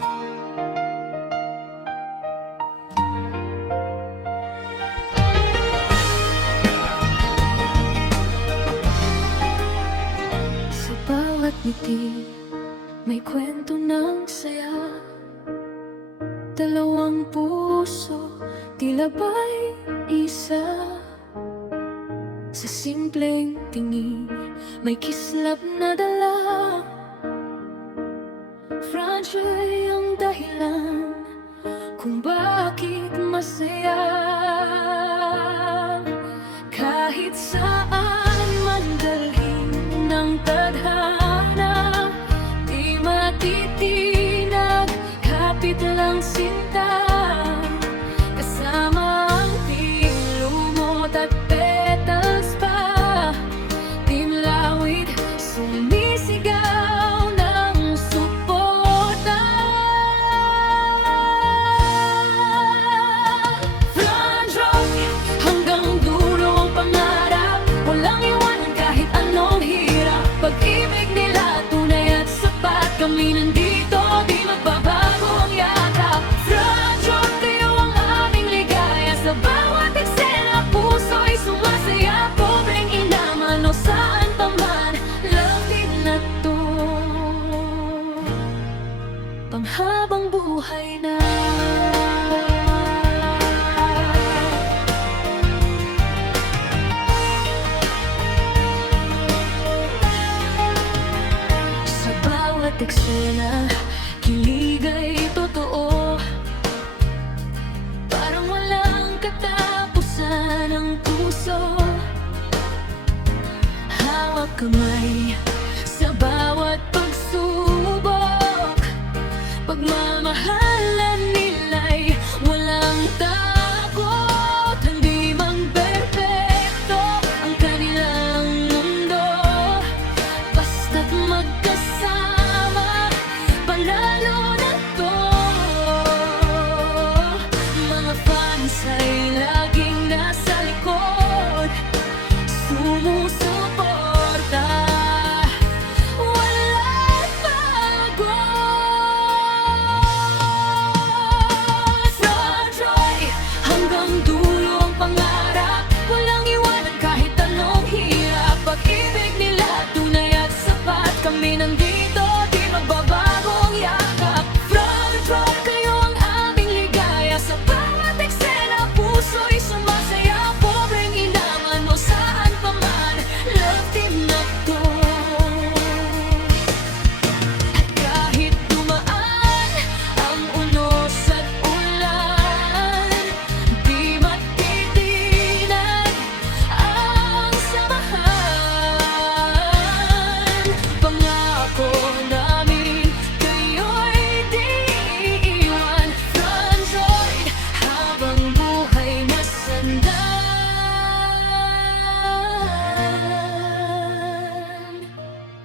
Sa bawat ngiti, may kwento ng saya. Dalawang puso, tila ba'y isa. Sa simpleng tingin, may kislap na dala. Fragile ang dahilan kung bakit masaya. Kahit saan man dalhin ng tadhana, di matitinag, kapit lang sinta. Kasama ang tilumot at petals pa, timlawid, sumisigaw ng suporta. Fragile, hanggang dulo ang pangarap, walang iwanan kahit anong hirap. Pag-ibig nila tunay at sapat, kami nandito, di magbabago ang yakap. Fragile, kayo ang aming ligaya. Sa bawat eksena, puso'y sumasaya. Pobreng ina man o saan pa man, love team na to, panghabang buhay na. Sa bawat eksena, kilig ay totoo. Parang walang katapusan ang puso. Hawak kamay sa bawat pagsubok. Pagmamahalan nila'y walang takot. Hindi mang perpekto ang kanilang mundo, basta't magkasama, panalo na to. Mga fans ay laging nasa likod, sumusuporta, walang bago. Fragile, hanggang dulo ang pangarap, walang iwanan kahit anong hirap. Pag-ibig nila tunay at sapat, kami nandito, di magbabago ang yakap. Fragile, kayo ang aming ligaya. Sa bawat eksena, puso'y sumasaya. Pobreng ina man o saan pa man, love team na to. At kahit dumaan ang unos at ulan, di matitinag ang samahan. Pangako namin, kayo'y di iiwan. Fragile, habang buhay masandan.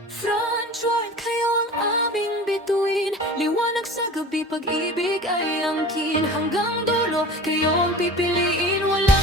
Fragile, kayo ang aming bituin. Liwanag sa gabi, pag-ibig ay angkin. Hanggang dulo, kayo ang pipiliin. Wala